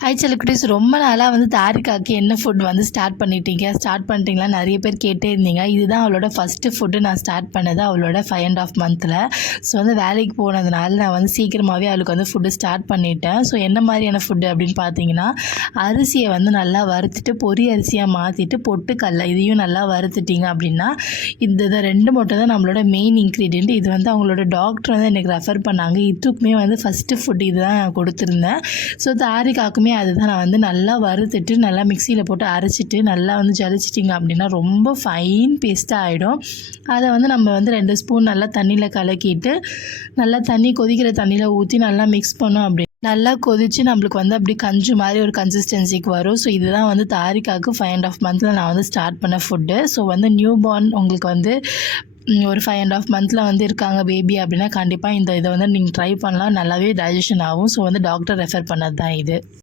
Hi செல்லக்குட்டீஸ், ரொம்ப நாளாக வந்து தாரிகாக்கு என்ன ஃபுட் வந்து ஸ்டார்ட் பண்ணிட்டீங்களா நிறைய பேர் கேட்டே இருந்தீங்க. இதுதான் அவளோட ஃபஸ்ட்டு ஃபுட்டு நான் ஸ்டார்ட் பண்ணது அவளோட 5.5 மந்த்தில். ஸோ வந்து வேலைக்கு போனதுனால நான் வந்து சீக்கிரமாகவே அவளுக்கு வந்து ஃபுட்டு ஸ்டார்ட் பண்ணிட்டேன். ஸோ என்ன மாதிரியான ஃபுட்டு அப்படின்னு பார்த்தீங்கன்னா, அரிசியை வந்து நல்லா வறுத்துட்டு பொரி அரிசியாக மாற்றிட்டு பொட்டுக்கடலை இதையும் நல்லா வறுத்துட்டிங்க அப்படின்னா இந்த ரெண்டு மட்டும் தான் நம்மளோட மெயின் இன்க்ரீடியன்ட். இது வந்து அவங்களோட டாக்டர் வந்து எனக்கு ரெஃபர் பண்ணாங்க. இதுக்குமே வந்து ஃபஸ்ட்டு ஃபுட் இது தான் நான் கொடுத்துருந்தேன். ஸோ தாரிகாக்குமே அதுதான் நான் வந்து நல்லா வறுத்துட்டு நல்லா மிக்சியில் போட்டு அரைச்சிட்டு நல்லா வந்து ஜலிச்சிட்டிங்க அப்படின்னா ரொம்ப ஃபைன் பேஸ்ட்டாக ஆகிடும். அதை வந்து நம்ம வந்து 2 ஸ்பூன் நல்லா தண்ணியில் கலக்கிட்டு நல்லா தண்ணி கொதிக்கிற தண்ணியில் ஊற்றி நல்லா மிக்ஸ் பண்ணோம் அப்படி நல்லா கொதித்து நம்மளுக்கு வந்து அப்படி கஞ்சி மாதிரி ஒரு கன்சிஸ்டன்சிக்கு வரும். ஸோ இதுதான் வந்து தாரிகாவுக்கு 5.5 மந்த்தில் நான் வந்து ஸ்டார்ட் பண்ண ஃபுட்டு. ஸோ வந்து நியூ பார்ன் உங்களுக்கு வந்து ஒரு 5.5 மந்த்தில் வந்து இருக்காங்க பேபி அப்படின்னா கண்டிப்பாக இதை வந்து நீங்கள் ட்ரை பண்ணலாம். நல்லாவே டைஜஷன் ஆகும். ஸோ வந்து டாக்டர் ரெஃபர் பண்ணது தான் இது.